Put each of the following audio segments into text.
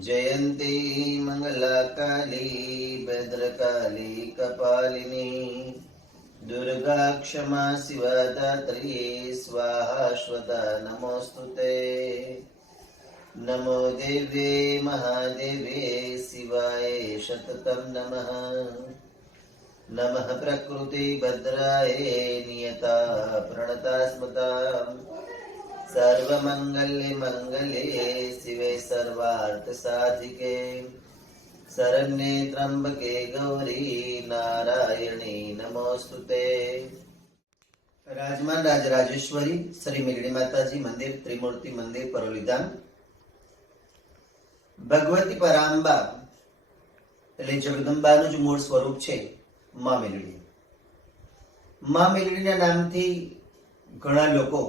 जयन्ती मंगलाकाली भद्रकाली कपालिनी दुर्गा क्षमा शिवा दात्री स्वाहा स्वधा नमोस्तुते। नमो देव्ये महादेव्ये शिवाय शततं नमः। नमः प्रकृति भद्राय नियता प्रणता स्मृता सर्वमंगल्ये मंगले शिवे सर्वार्थ साधिके शरण्ये त्र्यंबके गौरी नारायणी नमोस्तुते। राजमान राजराजेश्वरी श्री मेलडी माताजी मंदिर त्रिमूर्ति मंदिर परोलीधाम भगवती परांबा એટલે જગદંબાનું જ મૂળ સ્વરૂપ છે માં મેલડી। માં મેલડીના નામથી ઘણા લોકો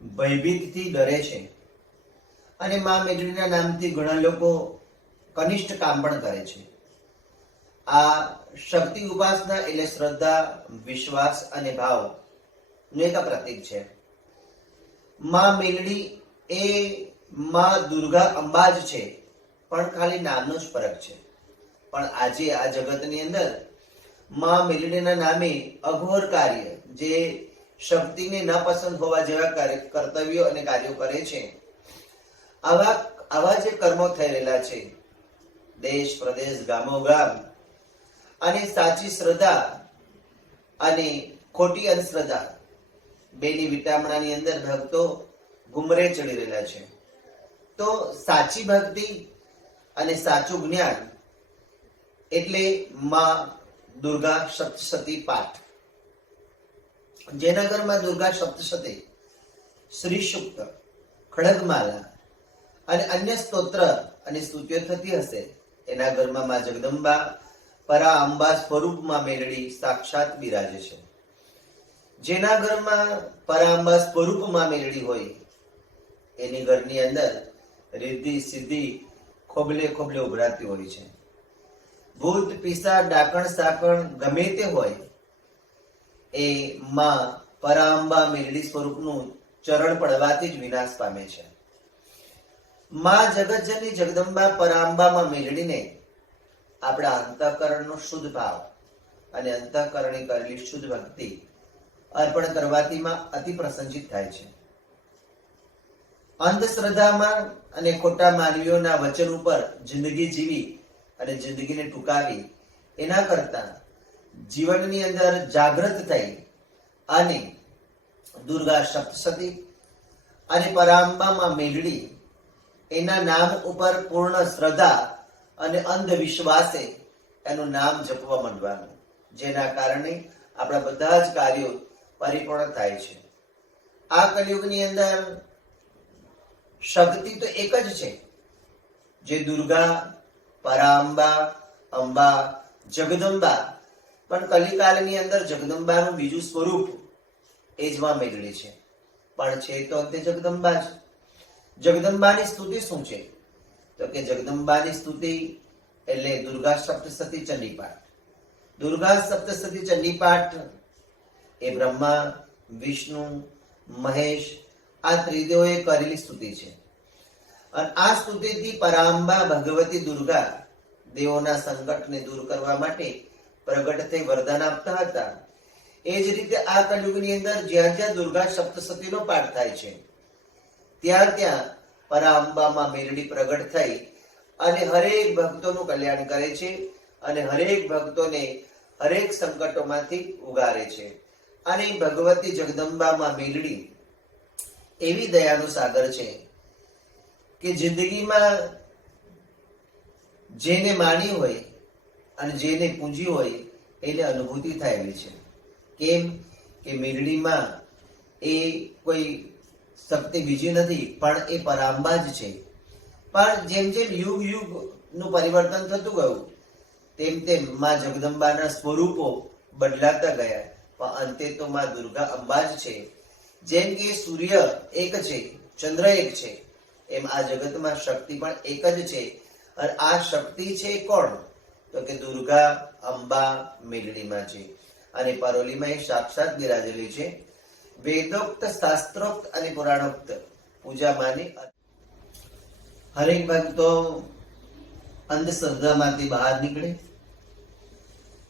ભયભીતથી ડરે છે અને માં મેલડીના નામથી ઘણા લોકો કનિષ્ઠ કામ પણ કરે છે। આ શક્તિ ઉપાસના એટલે શ્રદ્ધા, વિશ્વાસ અને ભાવનું એક પ્રતીક છે। માં મેલડી એ માં દુર્ગા અંબા જ છે, પણ ખાલી નામનો જ ફરક છે। પણ આજે આ જગતની અંદર માં મેલડીના નામે અઘોર કાર્ય, જે શક્તિને ન પસંદ હોવા જેવા કર્તવ્યો અને કાર્યો કરે છે, આવા જે કર્મો થઈ રહેલા છે દેશ પ્રદેશ ગામો ગામ, અને સાચી શ્રદ્ધા અને ખોટી અંધશ્રદ્ધા બેની વિટામણાની અંદર ભક્તો ગુમરે ચડી રહેલા છે। તો સાચી ભક્તિ અને સાચું જ્ઞાન એટલે માં દુર્ગા સપ્તશતી પાઠ। જેના ઘરમાં દુર્ગા સપ્તશતી, શ્રી સૂક્ત, ખડગમાલા અને અન્ય સ્તોત્ર અને સ્તુતિઓ થતી હશે, એના ઘરમાં માં જગદંબા પરા અંબા સ્વરૂપમાં મેલડી સાક્ષાત બિરાજે છે। જેના ઘરમાં પરાંબા સ્વરૂપમાં મેલડી હોય એની ઘરની અંદર રિદ્ધિ સિદ્ધિ ખોબલે ખોબલે ઉભરાતી હોય છે। ભૂત પિશાચ ડાકણ સાકણ ગમે તે હોય, એ માં પરાંબા મેલડી સ્વરૂપનું ચરણ પડવાથી જ વિનાશ પામે છે। માં જગતજનની જગદંબા પરાંબામાં મેલડીને આપણા અંતઃકરણનો શુદ્ધ ભાવ અને અંતઃકરણે કરેલી શુદ્ધ ભક્તિ અર્પણ કરવાથી માં અતિ પ્રસન્નચિત થાય છે। અંધશ્રદ્ધામાં અને ખોટા માનવીઓના વચન ઉપર જિંદગી જીવી અને જિંદગીને ટૂંકાવી એના કરતા જીવનની અંદર જાગૃત થઈ અને દુર્ગા સપ્તશતી અને પરાંબામાં મેલડી એના નામ ઉપર પૂર્ણ શ્રદ્ધા અને અંધવિશ્વાસે એનું નામ જપવા માંડવાનું, જેના કારણે આપણા બધા જ કાર્યો પરિપૂર્ણ થાય છે। આ કલિયુગની અંદર શક્તિ તો એક જ છે, જે દુર્ગા પરાંબા અંબા જગદંબા, પણ કલિકાલની અંદર જગદંબાનું બીજું સ્વરૂપ એ જ માં મેલડી છે, પણ છે તો તે જગદંબા જ। જગદંબાની સ્તુતિ શું છે? તો કે જગદંબાની સ્તુતિ એટલે દુર્ગા સપ્તશતી ચંડીપાઠ। દુર્ગા સપ્તશતી ચંડીપાઠ એ બ્રહ્મા, વિષ્ણુ, મહેશ આ ત્રિદેવોએ કરેલી સ્તુતિ છે। અને આ સ્તુતિથી પરાંબા ભગવતી દુર્ગા દેવોના સંકટને દૂર કરવા માટે પ્રગટ થઈ વરદાન આપતા હતા। એ જ રીતે આ કલિયુગની અંદર જ્યાં જ્યાં દુર્ગા સપ્તશતીનો પાઠ થાય છે, ત્યાં ત્યાં પરાંબામાં મેલડી પ્રગટ થઈ અને હરેક ભક્તોનું કલ્યાણ કરે છે અને હરેક ભક્તોને હરેક સંકટોમાંથી ઉગારે છે। અને ભગવતી જગદંબામાં મેલડી એવી દયાનું સાગર છે કે જિંદગીમાં જેને માણી હોય અને જેને પૂંજી હોય એને અનુભૂતિ થયેલી છે। કેમ કે મેલડીમાં એ કોઈ શક્તિ બીજી નથી, પણ એ પરાંબા જ છે। પણ જેમ જેમ યુગ યુગનું પરિવર્તન થતું ગયું, તેમ તેમ માં જગદંબાના સ્વરૂપો બદલાતા ગયા, પણ અંતે તો માં દુર્ગા અંબા જ છે। જેમ કે સૂર્ય એક છે, ચંદ્ર એક છે, એમ આ જગતમાં શક્તિ પણ એક જ છે। અને આ શક્તિ છે કોણ? તો કે દુર્ગા અંબા મેલડીમાં છે, અને પરોલીમાં એ સાક્ષાત બિરાજેલી છે। વેદોક્ત શાસ્ત્રોક્ત અને પુરાણોક્ત પૂજા માની હરેક ભક્તો અંધશ્રદ્ધામાંથી બહાર નીકળે.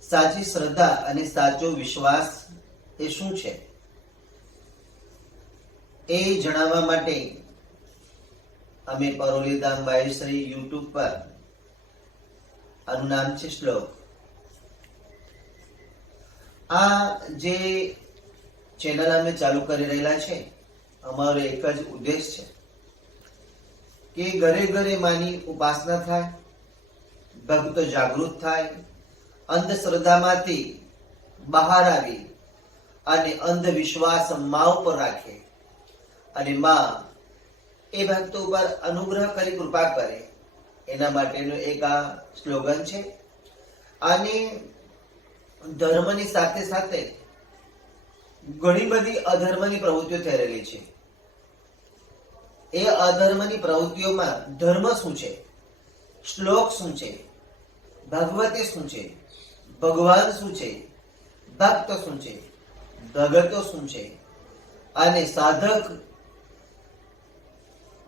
સાચી શ્રદ્ધા અને સાચો વિશ્વાસ એ શું છે એ જણાવવા માટે અમે પરોલીધામ બાયુશ્રી યુટ્યુબ પર, આનું નામ છે શ્લોક. આ જે ચેનલ અમે ચાલુ કરી રહેલા છે, અમારો એક જ ઉદ્દેશ છે કે ઘરે ઘરે માની ઉપાસના થાય, ભક્તો જાગૃત થાય, અંધશ્રદ્ધામાંથી બહાર આવી અને અંધવિશ્વાસ મા ઉપર રાખે અને મા એ ભક્તો ઉપર અનુગ્રહ કરી કૃપા કરે. એના માટેનું એક આ સ્લોગન છે. અને ધર્મની સાથે સાથે ઘણી બધી અધર્મની પ્રવૃત્તિઓ થઈ રહેલી છે. એ અધર્મની પ્રવૃત્તિઓમાં ધર્મ શું છે, શ્લોક શું છે, ભગવતી શું છે, ભગવાન શું છે, ભક્ત શું છે, ભગતો શું છે અને સાધક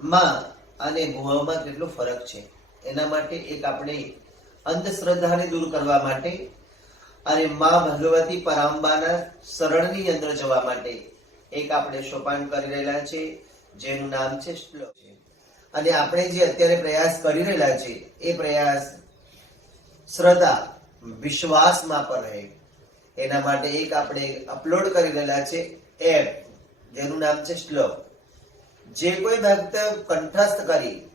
માં અને ભુવામાં કેટલો ફરક છે, એના માટે એક આપણે અંધશ્રદ્ધાને દૂર કરવા માટે અને માં ભગવતી પરાંબાના શરણની અંદર જવા માટે એક આપણે સોપાન કરી રહેલા છે, જેનું નામ છે શ્લોક છે. અને આપણે જે અત્યારે પ્રયાસ કરી રહેલા છે એ પ્રયાસ શ્રદ્ધા વિશ્વાસમાં પર રહે એના માટે એક આપણે અપલોડ કરી રહેલા છે એપ, જેનું નામ છે શ્લોક. જે કોઈ ભક્ત કંઠસ્થ કરી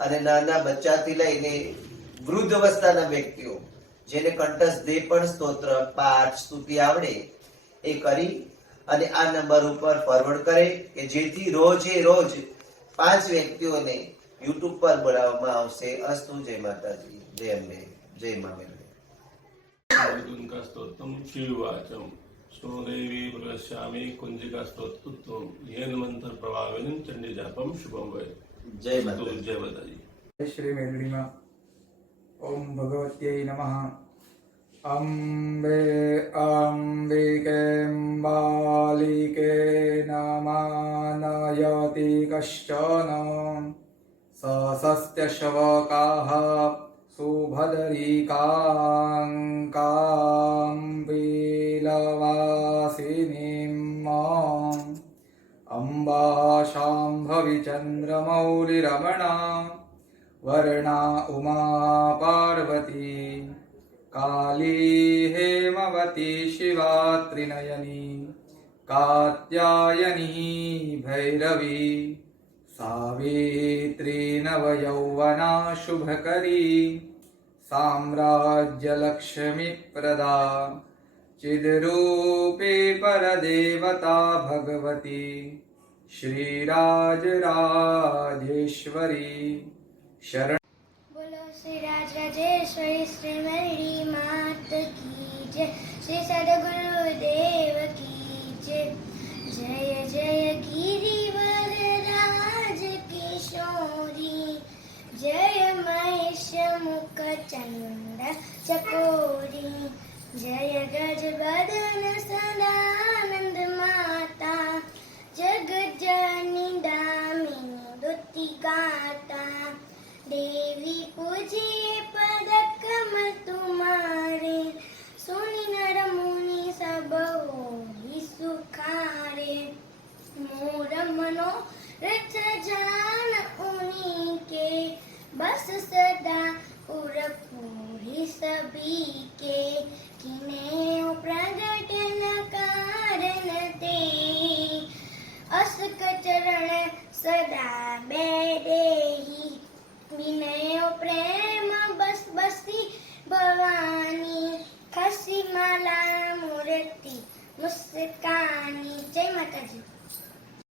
અને નાના બચ્ચાથી લઈને વૃદ્ધ અવસ્થાના વ્યક્તિઓ જેને કંઠસ્થ જે પણ સ્તોત્ર, પાઠ, સ્તુતિ આવડે એ કરી અને આ નંબર ઉપર ફોરવર્ડ કરે કે જેથી રોજે રોજ 5 વ્યક્તિઓને યુટ્યુબ પર બોલાવવામાં આવશે. અસ્તુ. જય માતાજી, જય અંબે, જય મા મેલડી. स्तोत्रम श्रीवाचम स्नोदेवी प्रश्यामी कुंजिका स्तोत्रम येन मंत्र प्रभावेन चंडी जापम शुभम वै. जय माताजी. जय माताजी. श्री मेलडीमा ओम भगवत्यै नमः. अम्बे अम्बिके बालिके नमानयति कश्चन सस्त्य शवकाः सुभदरीकाङ्काम्बीलवासिनीम् अम्बा शाम्भवी चन्द्रमौलिरमणा वर्णा उमा पार्वती काली हेमवती शिवा त्रिनयनी कात्यायनी भैरवी सावित्री नवयौवना शुभकरी साम्राज्यलक्ष्मी प्रदा चिद्रूपे परदेवता भगवती श्रीराजराजेश्वरी शरण. बोलो श्री राजेश्वरी श्री मेरी मात की जय, श्री सद्गुरुदेव की जय. जय जय गिरिवर राज किशोरी, जय महेश मुख चंद चकोरी, जय गज बदन सदानंद माता, जगत जननी दामिनी दुति गाता. देवी पूजिए पद कमल तुम्हारे, सुनी नर मुनि सब होई सुखारे. मोर मनोरथ जान उन्हीं के, बस सदा पुर पूरी सभी के. किन्हें प्रगट न कारण ते, अस्क चरण सदा बेदेही. विनय प्रेम बस बसी भवानी, खसी माला मूर्ति मुस्कानी. जय माताजी.